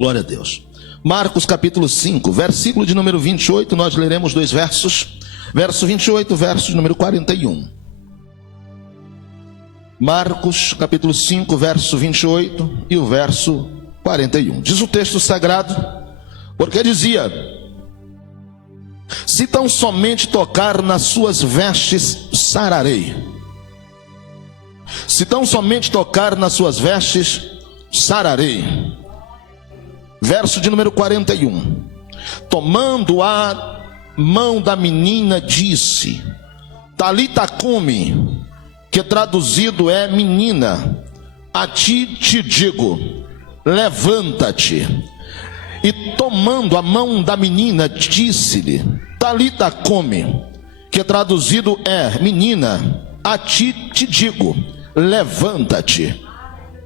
Glória a Deus. Marcos capítulo 5, versículo de número 28, nós leremos dois versos. Verso 28, verso de número 41. Marcos capítulo 5, verso 28 e o verso 41. Diz o texto sagrado, porque dizia: se tão somente tocar nas suas vestes, sararei. Se tão somente tocar nas suas vestes, sararei. Verso de número 41. Tomando a mão da menina, disse: Talita cumi, que traduzido é: menina, a ti te digo, levanta-te. E tomando a mão da menina, disse-lhe: Talita cumi, que traduzido é: menina, a ti te digo, levanta-te.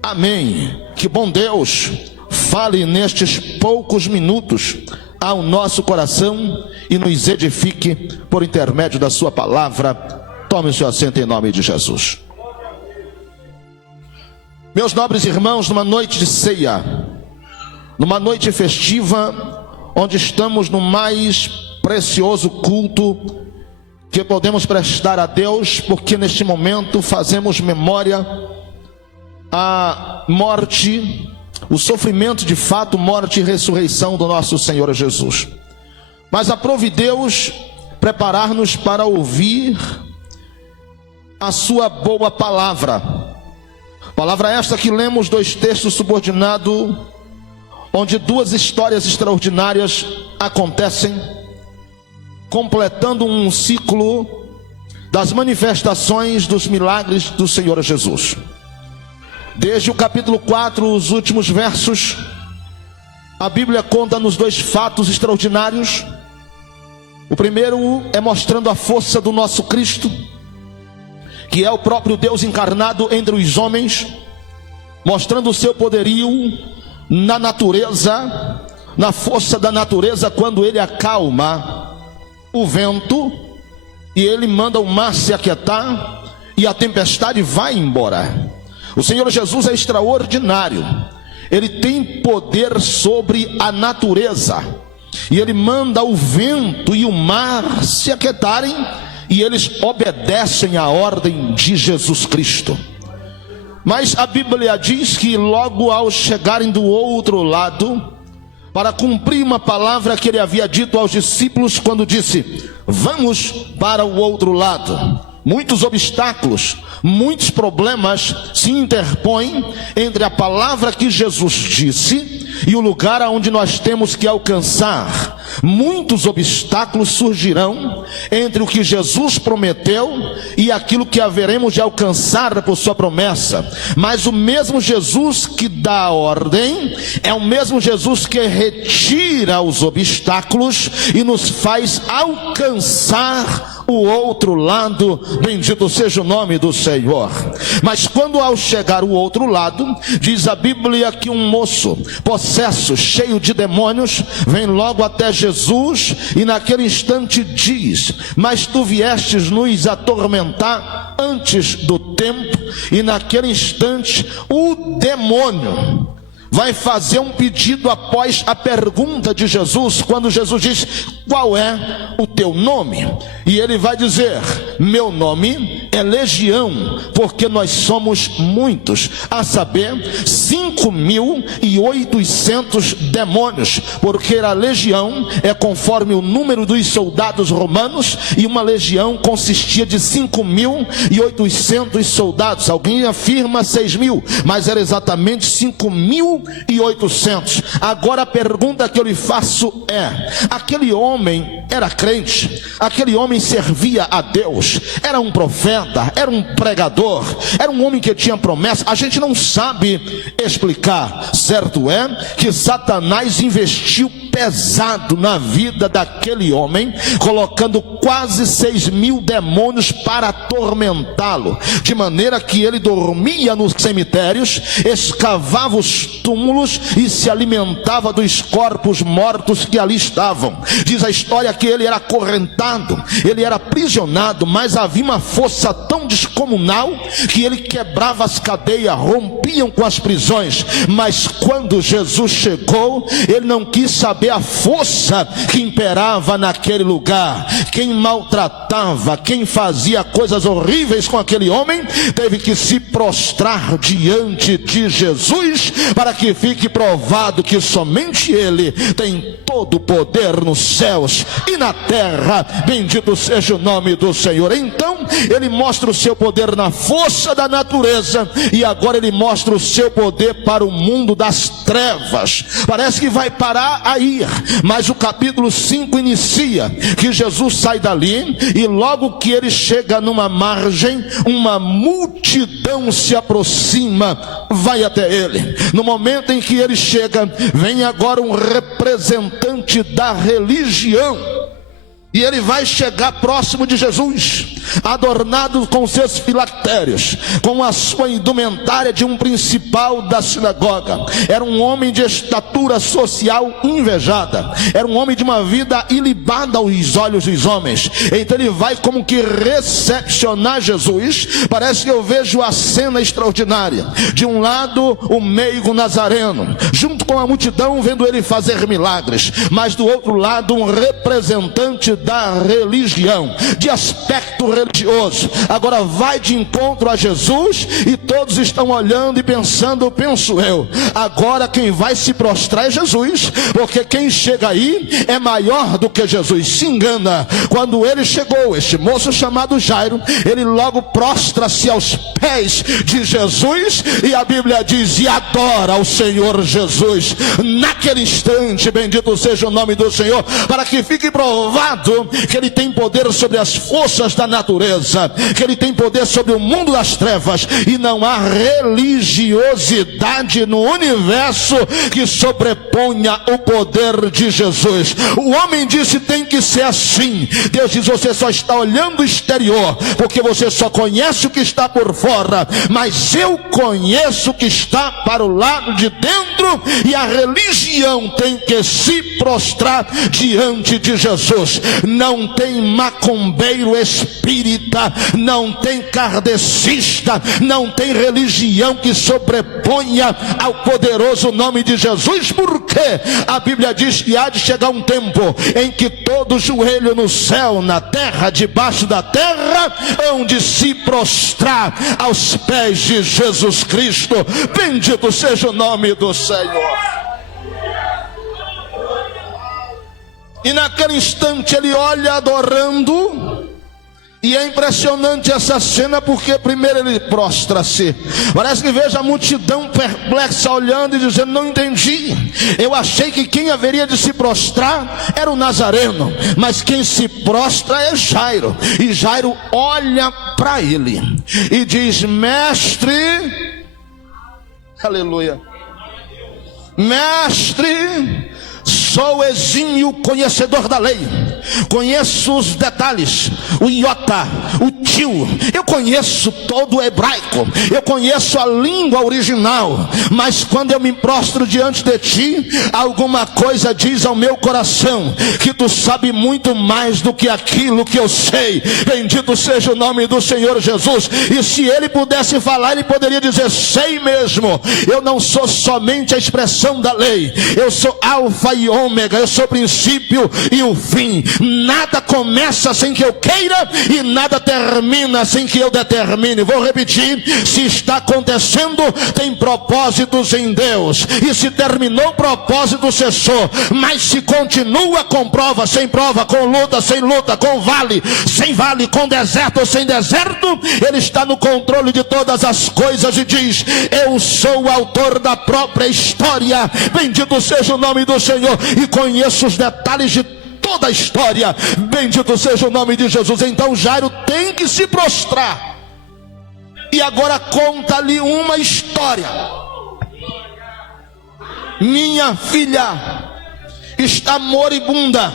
Amém. Que bom Deus fale nestes poucos minutos ao nosso coração e nos edifique por intermédio da sua palavra. Tome o seu assento em nome de Jesus. Meus nobres irmãos, numa noite de ceia, numa noite festiva, onde estamos no mais precioso culto que podemos prestar a Deus, porque neste momento fazemos memória à morte, o sofrimento de fato, morte e ressurreição do nosso Senhor Jesus. Mas aprove Deus preparar-nos para ouvir a sua boa palavra. Palavra esta que lemos dois textos subordinados, onde duas histórias extraordinárias acontecem, completando um ciclo das manifestações dos milagres do Senhor Jesus. Desde o capítulo 4, os últimos versos, a Bíblia conta-nos dois fatos extraordinários. O primeiro é mostrando a força do nosso Cristo, que é o próprio Deus encarnado entre os homens, mostrando o seu poderio na natureza, na força da natureza, quando ele acalma o vento e ele manda o mar se aquietar e a tempestade vai embora. O Senhor Jesus é extraordinário. Ele tem poder sobre a natureza e ele manda o vento e o mar se aquietarem e eles obedecem à ordem de Jesus Cristo. Mas a Bíblia diz que logo ao chegarem do outro lado, para cumprir uma palavra que ele havia dito aos discípulos quando disse: vamos para o outro lado, muitos obstáculos, muitos problemas se interpõem entre a palavra que Jesus disse e o lugar aonde nós temos que alcançar. Muitos obstáculos surgirão entre o que Jesus prometeu e aquilo que haveremos de alcançar por sua promessa. Mas o mesmo Jesus que dá a ordem é o mesmo Jesus que retira os obstáculos e nos faz alcançar o outro lado. Bendito seja o nome do Senhor. Mas quando ao chegar o outro lado, diz a Bíblia que um moço possesso, cheio de demônios, vem logo até Jesus e naquele instante diz: mas tu viestes nos atormentar antes do tempo. E naquele instante o demônio vai fazer um pedido após a pergunta de Jesus, quando Jesus diz: qual é o teu nome? E ele vai dizer: meu nome é Legião, porque nós somos muitos, a saber 5.800 demônios, porque a legião é conforme o número dos soldados romanos, e uma legião consistia de 5.800 soldados. Alguém afirma 6.000, mas era exatamente 5.800. Agora a pergunta que eu lhe faço é: aquele homem era crente? Aquele homem servia a Deus? Era um profeta? Era um pregador? Era um homem que tinha promessa? A gente não sabe explicar. Certo é que Satanás investiu pesado na vida daquele homem, colocando quase 6.000 demônios para atormentá-lo, de maneira que ele dormia nos cemitérios, escavava os túmulos e se alimentava dos corpos mortos que ali estavam. Diz a história que ele era acorrentado, ele era aprisionado, mas havia uma força tão descomunal que ele quebrava as cadeias, rompiam com as prisões. Mas quando Jesus chegou, ele não quis saber a força que imperava naquele lugar. Quem maltratava, quem fazia coisas horríveis com aquele homem, teve que se prostrar diante de Jesus, para que fique provado que somente ele tem todo o poder nos céus e na terra. Bendito seja o nome do Senhor. Então ele mostra o seu poder na força da natureza, e agora ele mostra o seu poder para o mundo das trevas. Parece que vai parar aí, mas o capítulo 5 inicia que Jesus sai dali, e logo que ele chega numa margem, uma multidão se aproxima, vai até ele. No momento em que ele chega, vem agora um representante da religião, e ele vai chegar próximo de Jesus, adornado com seus filactérios, com a sua indumentária de um principal da sinagoga. Era um homem de estatura social invejada, era um homem de uma vida ilibada aos olhos dos homens. Então ele vai como que recepcionar Jesus. Parece que eu vejo a cena extraordinária. De um lado, o meigo nazareno, junto com a multidão, vendo ele fazer milagres, mas do outro lado, um representante da religião, de aspecto religioso, agora vai de encontro a Jesus, e todos estão olhando e pensando, penso eu, agora quem vai se prostrar é Jesus, porque quem chega aí é maior do que Jesus. Se engana. Quando ele chegou, este moço chamado Jairo, ele logo prostra-se aos pés de Jesus, e a Bíblia diz, e adora ao Senhor Jesus. Naquele instante, bendito seja o nome do Senhor, para que fique provado que ele tem poder sobre as forças da natureza, que ele tem poder sobre o mundo das trevas, e não há religiosidade no universo que sobreponha o poder de Jesus. O homem disse, tem que ser assim. Deus diz, você só está olhando o exterior, porque você só conhece o que está por fora, mas eu conheço o que está para o lado de dentro, e a religião tem que se prostrar diante de Jesus. Não tem macumbeiro espírita, não tem kardecista, não tem religião que sobreponha ao poderoso nome de Jesus, porque a Bíblia diz que há de chegar um tempo em que todo joelho no céu, na terra, debaixo da terra, hão de se prostrar aos pés de Jesus Cristo. Bendito seja o nome do Senhor. E naquele instante ele olha adorando, e é impressionante essa cena, porque primeiro ele prostra-se. Parece que veja a multidão perplexa olhando e dizendo, não entendi. Eu achei que quem haveria de se prostrar era o nazareno, mas quem se prostra é Jairo. E Jairo olha para ele e diz, mestre, aleluia, mestre, sou exímio conhecedor da lei, conheço os detalhes, o iota, o tio, eu conheço todo o hebraico, eu conheço a língua original, mas quando eu me prostro diante de ti, alguma coisa diz ao meu coração, que tu sabe muito mais do que aquilo que eu sei. Bendito seja o nome do Senhor Jesus. E se ele pudesse falar, ele poderia dizer, sei mesmo, eu não sou somente a expressão da lei, eu sou alfa e ômega, eu sou o princípio e o fim. Nada começa sem que eu queira, e nada termina sem que eu determine. Vou repetir, se está acontecendo, tem propósitos em Deus, e se terminou o propósito, cessou. Mas se continua, com prova, sem prova, com luta, sem luta, com vale, sem vale, com deserto ou sem deserto, ele está no controle de todas as coisas, e diz, eu sou o autor da própria história. Bendito seja o nome do Senhor, e conheço os detalhes de toda a história. Bendito seja o nome de Jesus. Então Jairo tem que se prostrar, e agora conta-lhe uma história. Minha filha está moribunda.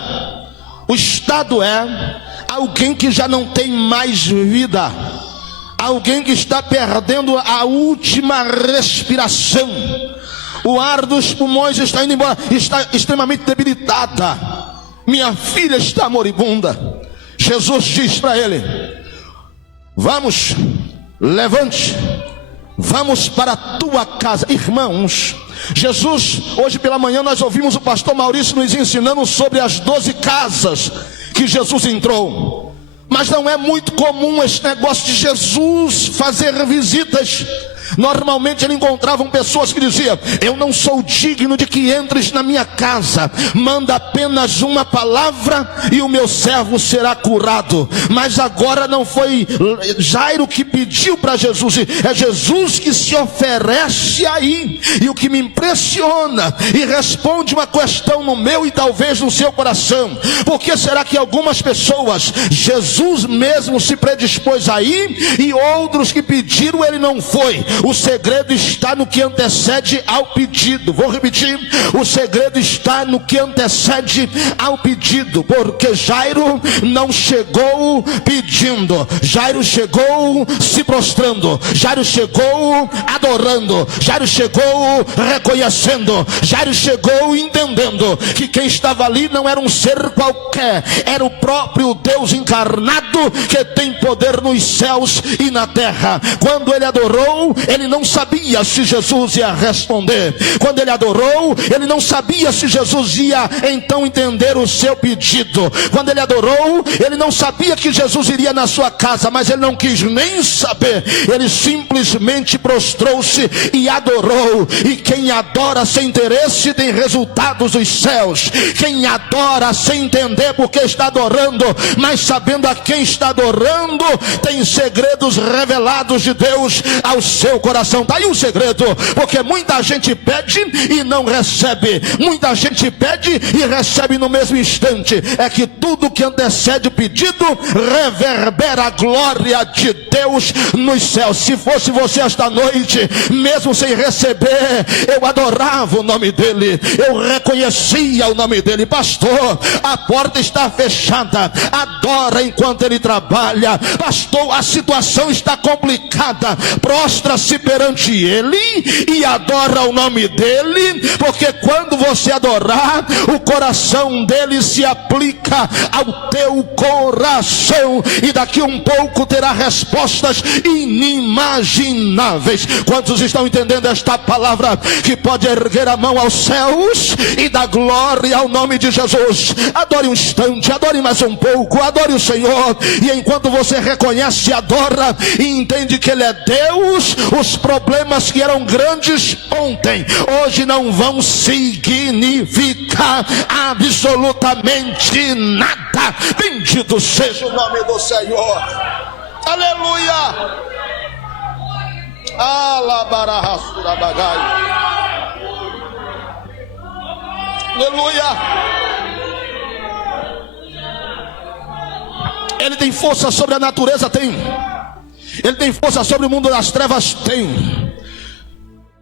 O estado é alguém que já não tem mais vida, alguém que está perdendo a última respiração. O ar dos pulmões está indo embora, está extremamente debilitada. Minha filha está moribunda. Jesus diz para ele: vamos, levante, vamos para a tua casa. Irmãos, Jesus, hoje pela manhã nós ouvimos o pastor Maurício nos ensinando sobre as 12 casas que Jesus entrou. Mas não é muito comum esse negócio de Jesus fazer visitas. Normalmente ele encontrava pessoas que diziam: eu não sou digno de que entres na minha casa, manda apenas uma palavra e o meu servo será curado. Mas agora não foi Jairo que pediu para Jesus, é Jesus que se oferece aí. E o que me impressiona e responde uma questão no meu e talvez no seu coração: por que será que algumas pessoas Jesus mesmo se predispôs aí e outros que pediram ele não foi? O segredo está no que antecede ao pedido. Vou repetir: o segredo está no que antecede ao pedido. Porque Jairo não chegou pedindo, Jairo chegou se prostrando, Jairo chegou adorando, Jairo chegou reconhecendo, Jairo chegou entendendo que quem estava ali não era um ser qualquer, era o próprio Deus encarnado, que tem poder nos céus e na terra. Quando ele adorou, ele não sabia se Jesus ia responder. Quando ele adorou, ele não sabia se Jesus ia então entender o seu pedido. Quando ele adorou, ele não sabia que Jesus iria na sua casa, mas ele não quis nem saber. Ele simplesmente prostrou-se e adorou. E quem adora sem interesse tem resultados dos céus. Quem adora sem entender porque está adorando, mas sabendo a quem está adorando, tem segredos revelados de Deus ao seu coração. Está aí o segredo, porque muita gente pede e não recebe, muita gente pede e recebe no mesmo instante. É que tudo que antecede o pedido reverbera a glória de Deus nos céus. Se fosse você esta noite, mesmo sem receber, eu adorava o nome dele, eu reconhecia o nome dele. Pastor, a porta está fechada, adora enquanto ele trabalha. Pastor, a situação está complicada, prostra-se perante ele e adora o nome dele, porque quando você adorar, o coração dele se aplica ao teu coração, e daqui um pouco terá respostas inimagináveis. Quantos estão entendendo esta palavra, que pode erguer a mão aos céus e dar glória ao nome de Jesus? Adore um instante, adore mais um pouco, adore o Senhor, e enquanto você reconhece e adora e entende que ele é Deus, os problemas que eram grandes ontem, hoje não vão significar absolutamente nada. Bendito seja o nome do Senhor. Aleluia. Aleluia. Ele tem força sobre a natureza? Tem. Ele tem força sobre o mundo das trevas? Tem.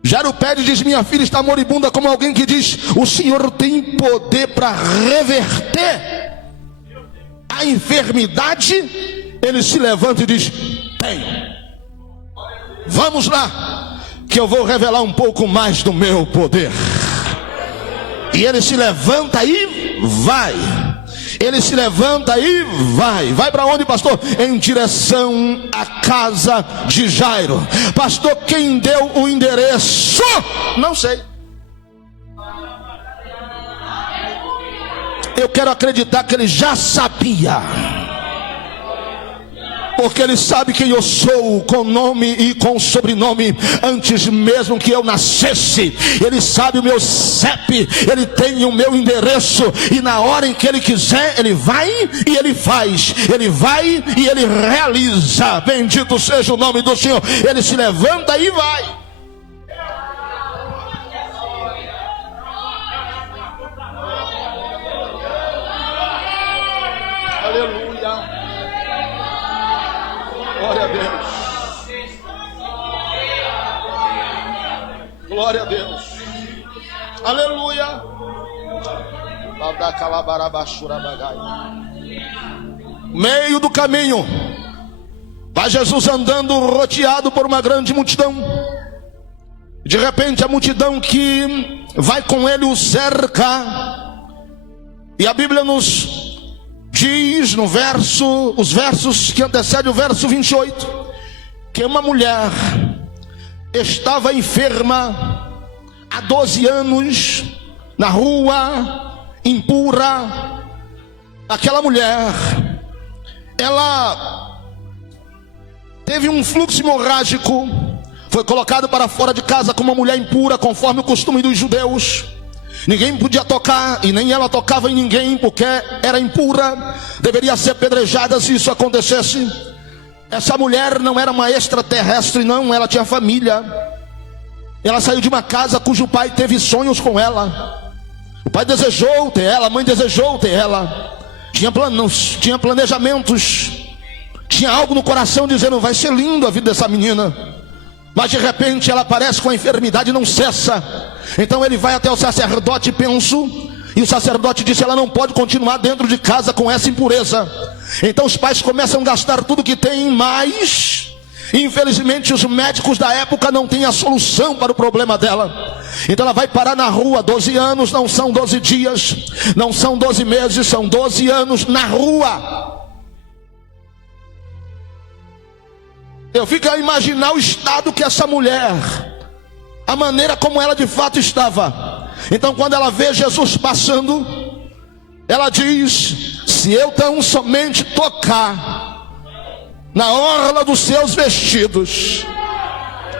Jairo pede e diz: minha filha está moribunda, como alguém que diz: o Senhor tem poder para reverter a enfermidade. Ele se levanta e diz: tem. Vamos lá, que eu vou revelar um pouco mais do meu poder. E ele se levanta e vai. Ele se levanta e vai. Vai para onde, pastor? Em direção à casa de Jairo. Pastor, quem deu o endereço? Não sei. Eu quero acreditar que ele já sabia, porque ele sabe quem eu sou, com nome e com sobrenome, antes mesmo que eu nascesse. Ele sabe o meu CEP, ele tem o meu endereço, e na hora em que ele quiser, ele vai e ele faz, ele vai e ele realiza. Bendito seja o nome do Senhor. Ele se levanta e vai. Aleluia. Glória a Deus. Glória a Deus. Aleluia. Meio do caminho, vai Jesus andando rodeado por uma grande multidão. De repente a multidão que vai com ele o cerca. E a Bíblia nos diz no os versos que antecedem o verso 28, que uma mulher estava enferma há 12 anos, na rua, impura. Aquela mulher, ela teve um fluxo hemorrágico, foi colocada para fora de casa como uma mulher impura, conforme o costume dos judeus. Ninguém podia tocar, e nem ela tocava em ninguém, porque era impura, deveria ser apedrejada se isso acontecesse. Essa mulher não era uma extraterrestre, não, ela tinha família. Ela saiu de uma casa cujo pai teve sonhos com ela. O pai desejou ter ela, a mãe desejou ter ela. Tinha planos, tinha planejamentos, tinha algo no coração dizendo: vai ser lindo a vida dessa menina. Mas de repente ela aparece com a enfermidade e não cessa. Então ele vai até o sacerdote, e o sacerdote disse: ela não pode continuar dentro de casa com essa impureza. Então os pais começam a gastar tudo que tem, mas infelizmente os médicos da época não têm a solução para o problema dela. Então ela vai parar na rua. 12 anos não são 12 dias, não são 12 meses, são 12 anos na rua. Eu fico a imaginar o estado que essa mulher, a maneira como ela de fato estava. Então quando ela vê Jesus passando, ela diz: se eu tão somente tocar na orla dos seus vestidos,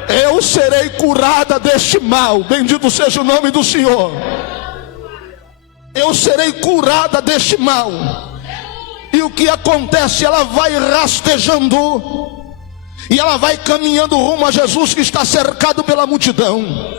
eu serei curada deste mal. Bendito seja o nome do Senhor. Eu serei curada deste mal. E o que acontece? Ela vai rastejando, e ela vai caminhando rumo a Jesus, que está cercado pela multidão.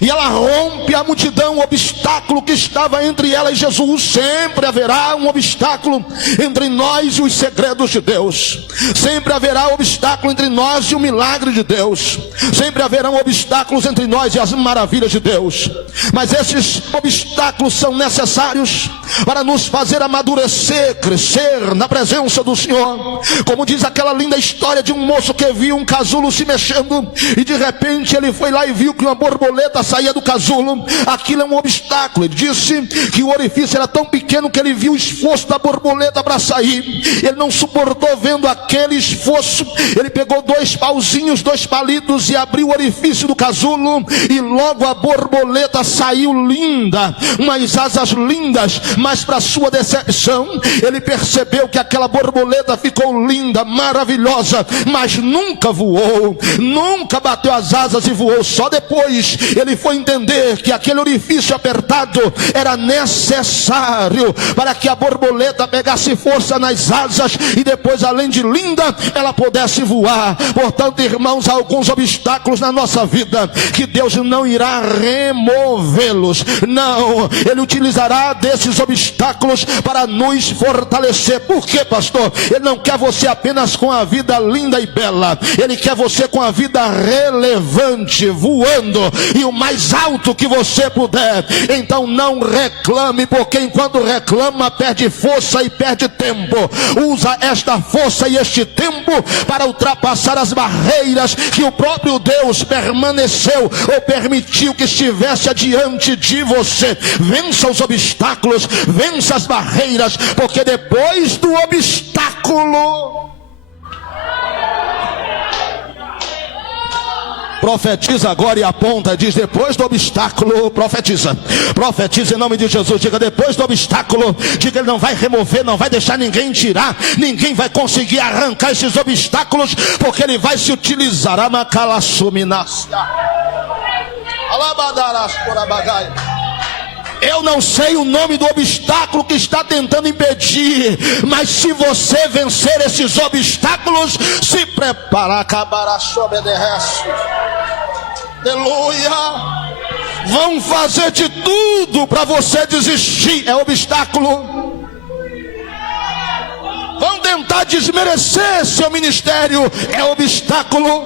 E ela rompe a multidão, o obstáculo que estava entre ela e Jesus. Sempre haverá um obstáculo entre nós e os segredos de Deus. Sempre haverá um obstáculo entre nós e o milagre de Deus. Sempre haverão obstáculos entre nós e as maravilhas de Deus. Mas esses obstáculos são necessários para nos fazer amadurecer, crescer na presença do Senhor. Como diz aquela linda história de um moço que viu um casulo se mexendo, e de repente ele foi lá e viu que uma borboleta saía do casulo. Aquilo é um obstáculo. Ele disse que o orifício era tão pequeno que ele viu o esforço da borboleta para sair. Ele não suportou vendo aquele esforço. Ele pegou 2 pauzinhos, 2 palitos, e abriu o orifício do casulo, e logo a borboleta saiu linda, umas asas lindas. Mas para sua decepção, ele percebeu que aquela borboleta ficou linda, maravilhosa, mas nunca voou, nunca bateu as asas e voou. Só depois ele foi entender que aquele orifício apertado era necessário para que a borboleta pegasse força nas asas, e depois, além de linda, ela pudesse voar. Portanto, irmãos, há alguns obstáculos na nossa vida que Deus não irá removê-los. Não, Ele utilizará desses obstáculos para nos fortalecer. Por quê, pastor? Ele não quer você apenas com a vida linda e bela. Ele quer você com a vida relevante, voando, e o mais alto que você puder. Então não reclame, porque enquanto reclama, perde força e perde tempo. Usa esta força e este tempo para ultrapassar as barreiras que o próprio Deus permaneceu ou permitiu que estivesse adiante de você. Vença os obstáculos, vença as barreiras, porque depois do obstáculo, profetiza agora e aponta, diz: depois do obstáculo, profetiza. Profetiza em nome de Jesus. Diga: depois do obstáculo. Diga: Ele não vai remover, não vai deixar ninguém tirar, ninguém vai conseguir arrancar esses obstáculos, porque Ele vai se utilizar. Eu não sei o nome do obstáculo que está tentando impedir, mas se você vencer esses obstáculos, se prepara, acabará sobre derreste. Aleluia. Vão fazer de tudo para você desistir, é obstáculo. Vão tentar desmerecer seu ministério, é obstáculo.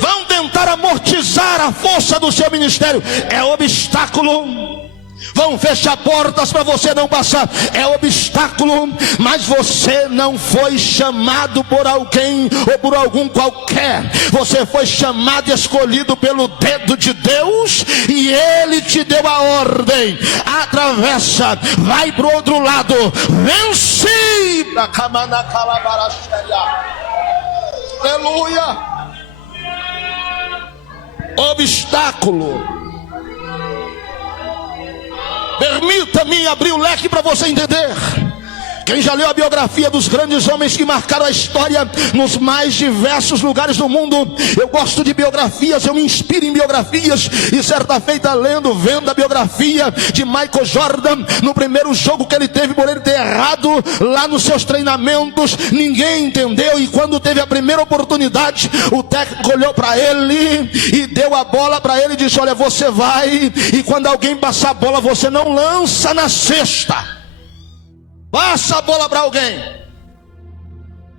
Vão tentar amortizar a força do seu ministério, é obstáculo. vão fechar portas para você não passar, é obstáculo, mas você não foi chamado por alguém ou por algum qualquer. Você foi chamado e escolhido pelo dedo de Deus, e Ele te deu a ordem: atravessa, vai para o outro lado, vence. Aleluia. Obstáculo. Permita-me abrir o leque para você entender. Quem já leu a biografia dos grandes homens que marcaram a história nos mais diversos lugares do mundo, eu gosto de biografias, eu me inspiro em biografias, e certa feita vendo a biografia de Michael Jordan, no primeiro jogo que ele teve por ele ter errado lá nos seus treinamentos, ninguém entendeu, e quando teve a primeira oportunidade, o técnico olhou para ele e deu a bola para ele e disse: olha, você vai, e quando alguém passar a bola, você não lança na cesta, passa a bola para alguém.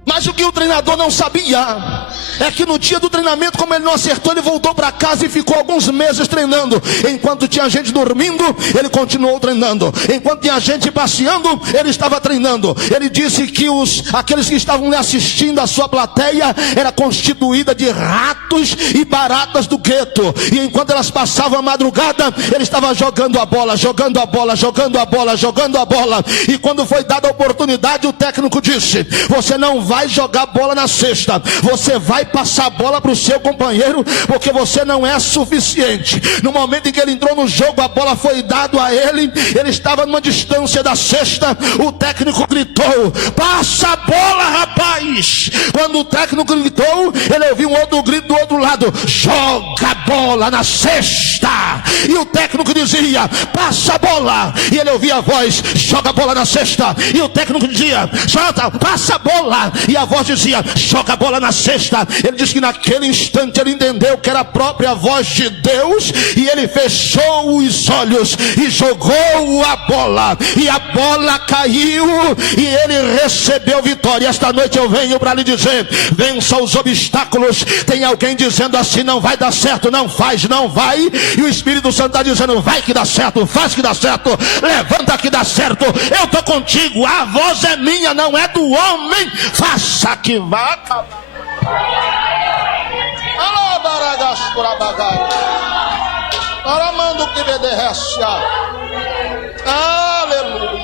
Mas o que o treinador não sabia é que no dia do treinamento, como ele não acertou, ele voltou para casa e ficou alguns meses treinando. Enquanto tinha gente dormindo, ele continuou treinando. Enquanto tinha gente passeando, ele estava treinando. Ele disse que aqueles que estavam lhe assistindo, a sua plateia era constituída de ratos e baratas do gueto. E enquanto elas passavam a madrugada, ele estava jogando a bola, jogando a bola, jogando a bola, jogando a bola. E quando foi dada a oportunidade, o técnico disse: você não vai jogar bola na cesta, você vai passar a bola para o seu companheiro, porque você não é suficiente. No momento em que ele entrou no jogo, a bola foi dada a ele, ele estava numa distância da cesta, o técnico gritou: passa a bola, rapaz. Quando o técnico gritou, ele ouviu um outro grito do outro lado: joga a bola na cesta. E o técnico dizia: passa a bola. E ele ouvia a voz: joga a bola na cesta. E o técnico dizia: passa a bola. E a voz dizia: joga a bola na cesta. Ele diz que naquele instante ele entendeu que era a própria voz de Deus, e ele fechou os olhos e jogou a bola, e a bola caiu, e ele recebeu vitória. Esta noite eu venho para lhe dizer: vença os obstáculos. Tem alguém dizendo assim: não vai dar certo, não faz, não vai, e o Espírito Santo está dizendo: vai que dá certo, faz que dá certo, levanta que dá certo, eu estou contigo, a voz é minha, não é do homem, faça que vá acabar. Aleluia,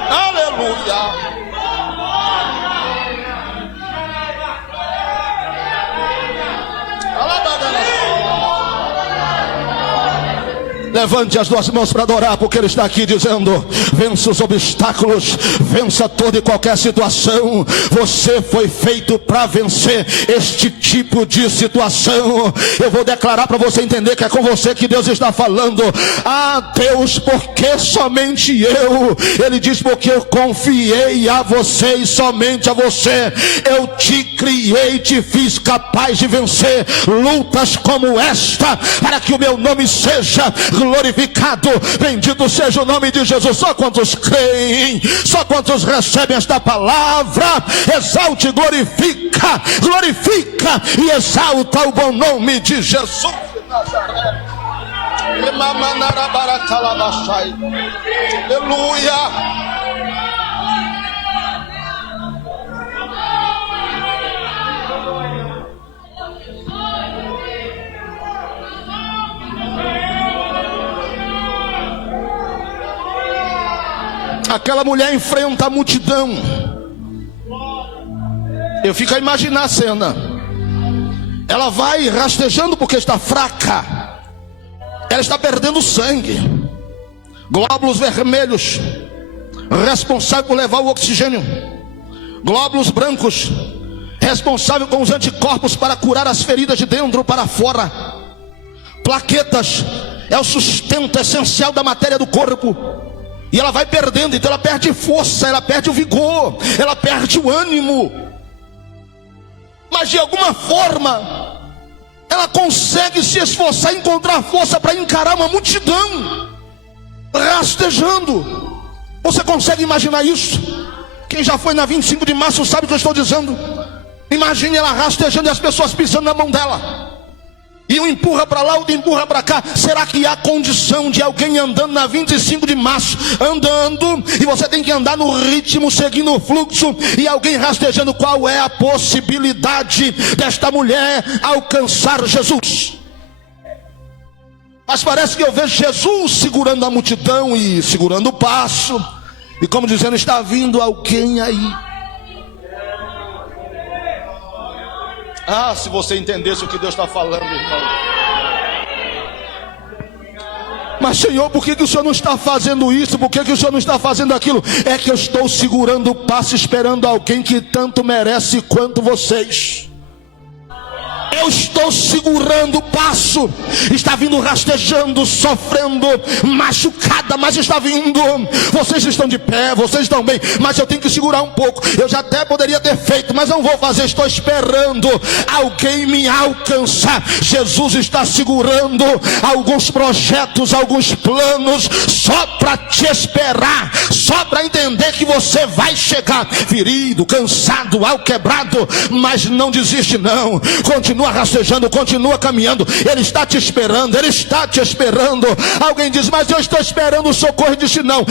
aleluia. Levante as duas mãos para adorar, porque Ele está aqui dizendo: vença os obstáculos, vença toda e qualquer situação. Você foi feito para vencer este tipo de situação. Eu vou declarar para você entender que é com você que Deus está falando. Ah, Deus, porque somente eu? Ele diz: porque eu confiei a você e somente a você. Eu te criei, te fiz capaz de vencer lutas como esta, para que o meu nome seja glorificado. Bendito seja o nome de Jesus. Só quantos creem, só quantos recebem esta palavra, exalte, glorifica e exalta o bom nome de Jesus de Nazaré. Aleluia. Aquela mulher enfrenta a multidão. Eu fico a imaginar a cena. Ela vai rastejando porque está fraca. Ela está perdendo sangue. Glóbulos vermelhos, responsável por levar o oxigênio. Glóbulos brancos, responsável com os anticorpos para curar as feridas de dentro para fora. Plaquetas é o sustento essencial da matéria do corpo. E ela vai perdendo, então ela perde força, ela perde o vigor, ela perde o ânimo. Mas de alguma forma ela consegue se esforçar, encontrar força para encarar uma multidão rastejando. Você consegue imaginar isso? Quem já foi na 25 de março sabe o que eu estou dizendo. Imagine ela rastejando e as pessoas pisando na mão dela. E um empurra para lá, outro empurra para cá. Será que há condição de alguém andando na 25 de março, andando, e você tem que andar no ritmo, seguindo o fluxo, e alguém rastejando? Qual é a possibilidade desta mulher alcançar Jesus? Mas parece que eu vejo Jesus segurando a multidão e segurando o passo, e como dizendo, está vindo alguém aí. Ah, se você entendesse o que Deus está falando, irmão. Mas Senhor, por que o Senhor não está fazendo isso? Por que o Senhor não está fazendo aquilo? É que eu estou segurando o passo, esperando alguém que tanto merece quanto vocês. Eu estou segurando o passo. Está vindo rastejando, sofrendo, machucada, mas está vindo. Vocês estão de pé, vocês estão bem, mas eu tenho que segurar um pouco. Eu já até poderia ter feito, mas não vou fazer. Estou esperando alguém me alcançar. Jesus está segurando alguns projetos, alguns planos, só para te esperar, só para entender que você vai chegar, ferido, cansado, alquebrado, mas não desiste não. Continua rastejando, continua caminhando. Ele está te esperando, Ele está te esperando. Alguém diz, mas eu estou esperando o socorro. Disse, não,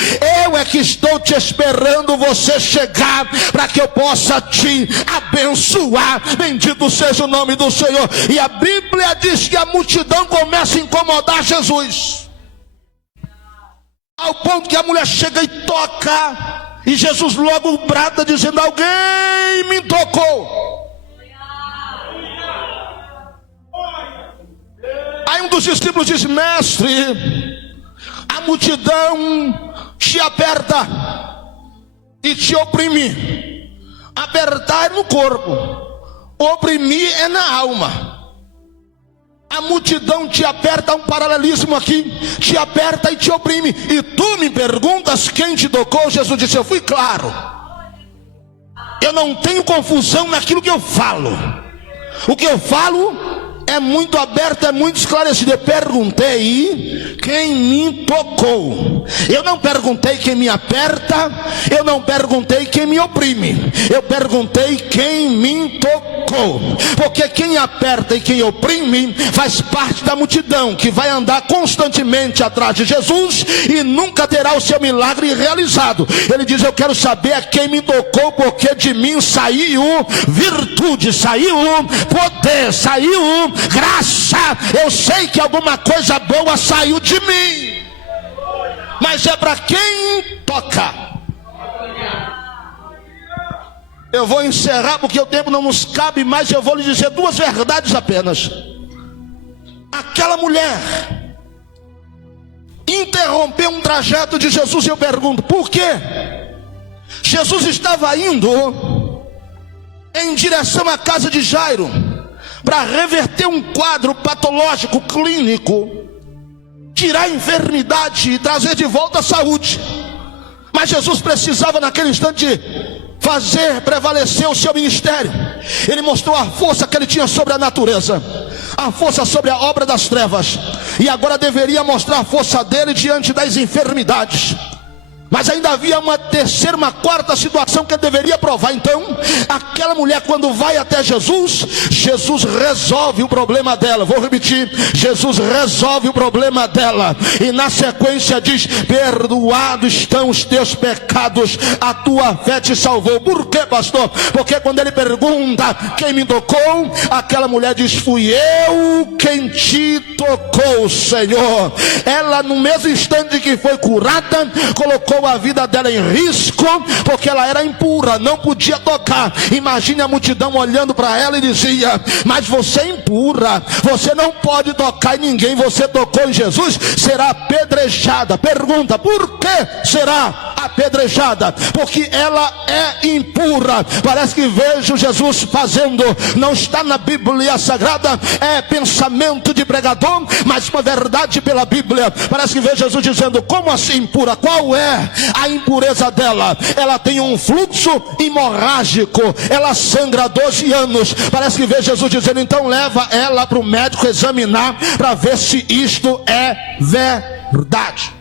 eu é que estou te esperando você chegar, para que eu possa te abençoar. Bendito seja o nome do Senhor. E a Bíblia diz que a multidão começa a incomodar Jesus, ao ponto que a mulher chega e toca, e Jesus logo brada dizendo, alguém me tocou. Aí um dos discípulos diz, mestre, a multidão te aperta e te oprime. Apertar é no corpo, oprimir é na alma. A multidão te aperta, um paralelismo aqui, te aperta e te oprime. E tu me perguntas quem te tocou? Jesus disse, eu fui claro. Eu não tenho confusão naquilo que eu falo. O que eu falo é muito aberto, é muito esclarecido. Eu perguntei quem me tocou. Eu não perguntei quem me aperta, eu não perguntei quem me oprime. Eu perguntei quem me tocou. Porque quem aperta e quem oprime faz parte da multidão que vai andar constantemente atrás de Jesus e nunca terá o seu milagre realizado. Ele diz, eu quero saber a quem me tocou, porque de mim saiu virtude, saiu poder, saiu graça. Eu sei que alguma coisa boa saiu de mim, mas é para quem toca. Eu vou encerrar porque o tempo não nos cabe mais. Eu vou lhe dizer duas verdades apenas. Aquela mulher interrompeu um trajeto de Jesus, e eu pergunto, por quê? Jesus estava indo em direção à casa de Jairo para reverter um quadro patológico, clínico, tirar a enfermidade e trazer de volta a saúde. Mas Jesus precisava naquele instante fazer prevalecer o seu ministério. Ele mostrou a força que ele tinha sobre a natureza, a força sobre a obra das trevas, e agora deveria mostrar a força dele diante das enfermidades. Mas ainda havia uma terceira, uma quarta situação que ele deveria provar. Então, aquela mulher, quando vai até Jesus, Jesus resolve o problema dela. Vou repetir, Jesus resolve o problema dela, e na sequência diz, perdoados estão os teus pecados, a tua fé te salvou. Por quê, pastor? Porque quando ele pergunta quem me tocou, aquela mulher diz, fui eu quem te tocou, Senhor. Ela, no mesmo instante que foi curada, colocou a vida dela em risco, porque ela era impura, não podia tocar. Imagine a multidão olhando para ela e dizia, mas você é impura, você não pode tocar em ninguém. Você tocou em Jesus, será apedrejada. Pergunta, por que será apedrejada? Porque ela é impura. Parece que vejo Jesus fazendo, não está na Bíblia Sagrada, é pensamento de pregador, mas uma verdade pela Bíblia. Parece que vejo Jesus dizendo, como assim impura? Qual é a impureza dela? Ela tem um fluxo hemorrágico, ela sangra há 12 anos. Parece que vê Jesus dizendo, então leva ela para o médico examinar, para ver se isto é verdade.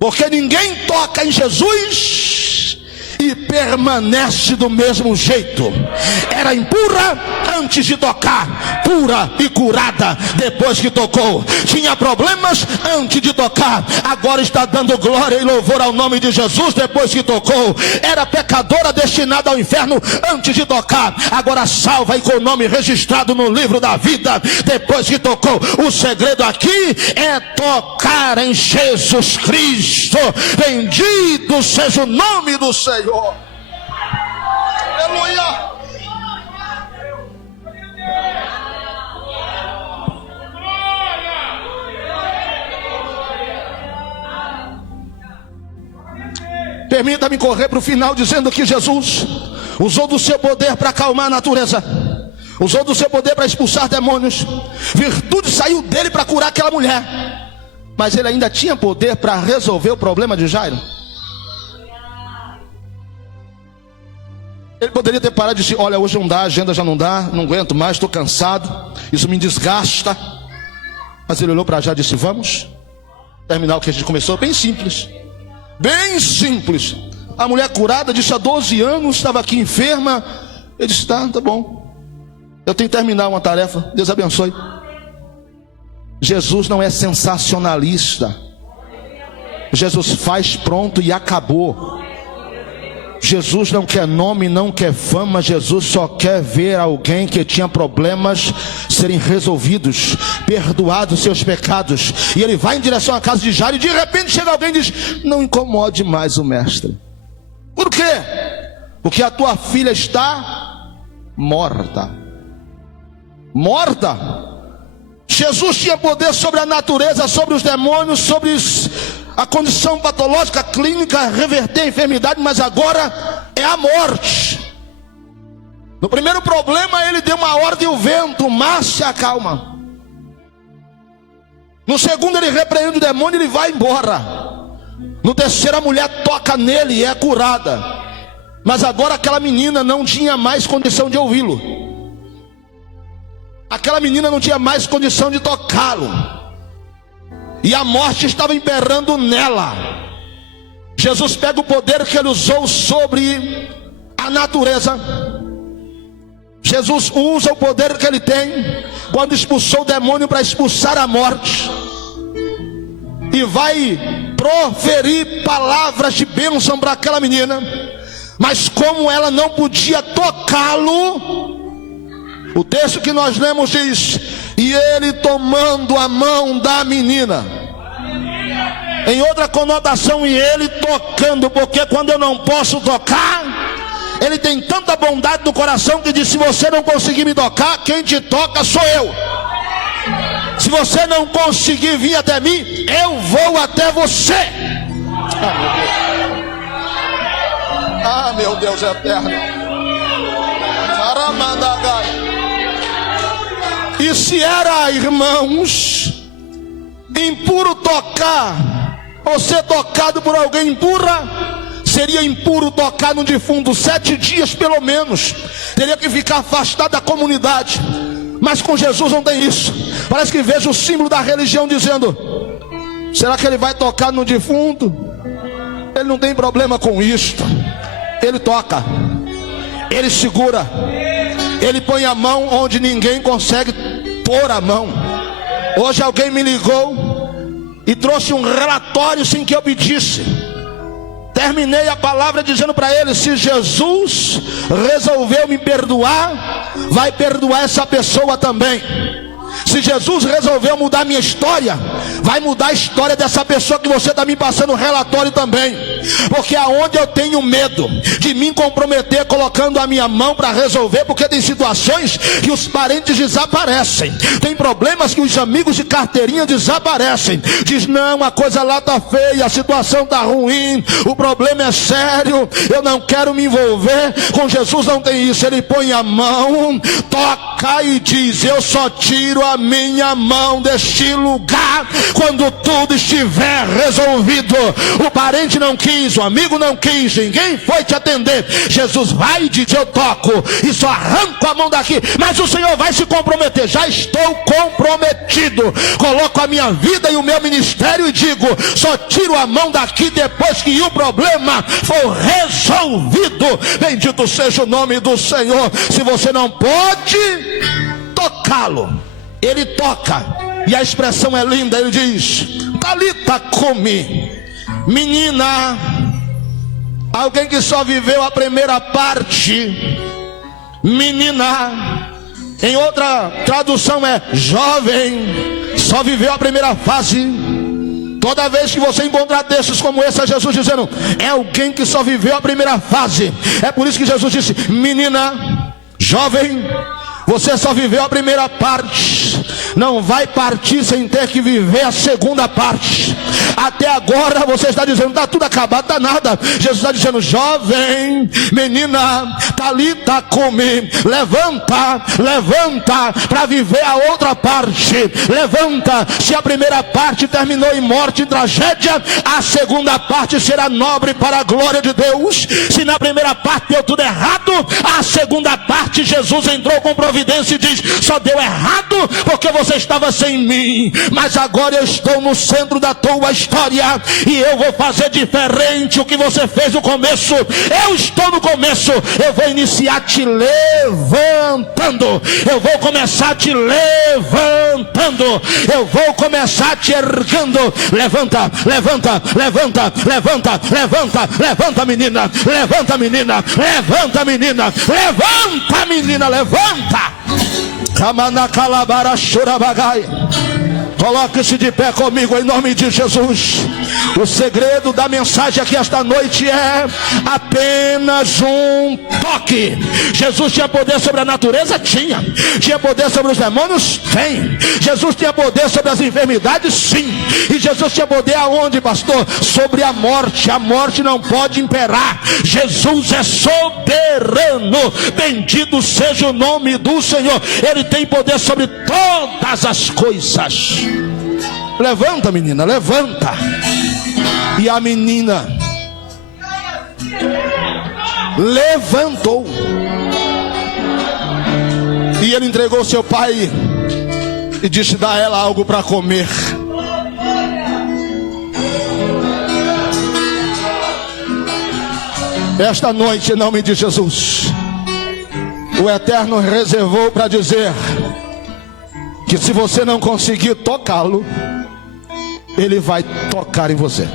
Porque ninguém toca em Jesus e permanece do mesmo jeito. Era impura antes de tocar, pura e curada depois que tocou. Tinha problemas antes de tocar, agora está dando glória e louvor ao nome de Jesus depois que tocou. Era pecadora destinada ao inferno antes de tocar, agora salva e com o nome registrado no livro da vida depois que tocou. O segredo aqui é tocar em Jesus Cristo. Bendito seja o nome do Senhor. Aleluia. Permita-me correr para o final dizendo que Jesus usou do seu poder para acalmar a natureza, usou do seu poder para expulsar demônios, virtude saiu dele para curar aquela mulher, mas ele ainda tinha poder para resolver o problema de Jairo. Ele poderia ter parado e disse: olha, hoje não dá, a agenda já não dá, não aguento mais, estou cansado, isso me desgasta. Mas ele olhou para Jairo e disse: vamos terminar o que a gente começou. Bem simples, bem simples. A mulher curada disse: há 12 anos estava aqui enferma. Ele disse: tá bom, eu tenho que terminar uma tarefa, Deus abençoe. Jesus não é sensacionalista. Jesus faz pronto e acabou. Jesus não quer nome, não quer fama. Jesus só quer ver alguém que tinha problemas serem resolvidos, perdoados seus pecados. E ele vai em direção à casa de Jairo e de repente chega alguém e diz: não incomode mais o mestre. Por quê? Porque a tua filha está morta. Morta. Jesus tinha poder sobre a natureza, sobre os demônios, sobre a condição patológica, clínica, reverter a enfermidade, mas agora é a morte. No primeiro problema ele deu uma ordem e o vento, o mar se acalma. No segundo ele repreende o demônio e ele vai embora. No terceiro a mulher toca nele e é curada. Mas agora aquela menina não tinha mais condição de ouvi-lo. Aquela menina não tinha mais condição de tocá-lo. E a morte estava imperando nela. Jesus pega o poder que ele usou sobre a natureza. Jesus usa o poder que ele tem quando expulsou o demônio para expulsar a morte. E vai proferir palavras de bênção para aquela menina. Mas como ela não podia tocá-lo, o texto que nós lemos diz: e ele tomando a mão da menina. Em outra conotação, e ele tocando, porque quando eu não posso tocar, ele tem tanta bondade no coração que diz: se você não conseguir me tocar, quem te toca sou eu. Se você não conseguir vir até mim, eu vou até você. Ah, meu Deus eterno. E se era, irmãos, impuro tocar, ou ser tocado por alguém impura, seria impuro tocar no defunto 7 dias pelo menos. Teria que ficar afastado da comunidade. Mas com Jesus não tem isso. Parece que vejo o símbolo da religião dizendo: será que ele vai tocar no defunto? Ele não tem problema com isto. Ele toca, ele segura, ele põe a mão onde ninguém consegue pôr a mão. Hoje alguém me ligou e trouxe um relatório sem que eu pedisse. Terminei a palavra dizendo para ele: se Jesus resolveu me perdoar, vai perdoar essa pessoa também. Se Jesus resolveu mudar minha história, vai mudar a história dessa pessoa que você está me passando o relatório também. Porque aonde eu tenho medo de me comprometer colocando a minha mão para resolver, porque tem situações que os parentes desaparecem, tem problemas que os amigos de carteirinha desaparecem. Diz: não, a coisa lá está feia, a situação está ruim, o problema é sério, eu não quero me envolver. Com Jesus não tem isso. Ele põe a mão, toca e diz: eu só tiro a minha mão deste lugar quando tudo estiver resolvido. O parente não quis, o amigo não quis, ninguém foi te atender. Jesus vai dizer: eu toco e só arranco a mão daqui, mas o Senhor vai se comprometer. Já estou comprometido, coloco a minha vida e o meu ministério e digo: só tiro a mão daqui depois que o problema for resolvido. Bendito seja o nome do Senhor. Se você não pode tocá-lo, ele toca. E a expressão é linda, ele diz: Talita cumi. Menina, alguém que só viveu a primeira parte. Menina, em outra tradução é jovem, só viveu a primeira fase. Toda vez que você encontrar textos como esse, é Jesus dizendo: é alguém que só viveu a primeira fase. É por isso que Jesus disse: menina, jovem, você só viveu a primeira parte, não vai partir sem ter que viver a segunda parte. Até agora você está dizendo: está tudo acabado, está nada. Jesus está dizendo: jovem, menina, talita cumi, levanta, levanta para viver a outra parte. Levanta. Se a primeira parte terminou em morte e tragédia, a segunda parte será nobre para a glória de Deus. Se na primeira parte deu tudo errado, a segunda parte Jesus entrou com providência e diz: só deu errado porque você estava sem mim, mas agora eu estou no centro da tua história e eu vou fazer diferente o que você fez no começo. Eu estou no começo, eu vou iniciar te levantando, eu vou começar te levantando, eu vou começar te erguendo. Levanta, levanta, levanta, levanta, levanta, levanta, menina, levanta, menina, levanta, menina, levanta, menina, levanta. Coloque-se de pé comigo em nome de Jesus. O segredo da mensagem aqui esta noite é apenas um toque. Jesus tinha poder sobre a natureza? Tinha. Tinha poder sobre os demônios? Tem. Jesus tinha poder sobre as enfermidades? Sim. E Jesus tinha poder aonde, pastor? Sobre a morte. A morte não pode imperar. Jesus é soberano. Bendito seja o nome do Senhor. Ele tem poder sobre todas as coisas. Levanta, menina, levanta. E a menina levantou. E ele entregou seu pai e disse: dá a ela algo para comer. Esta noite, em nome de Jesus, o Eterno reservou para dizer que se você não conseguir tocá-lo, ele vai tocar em você.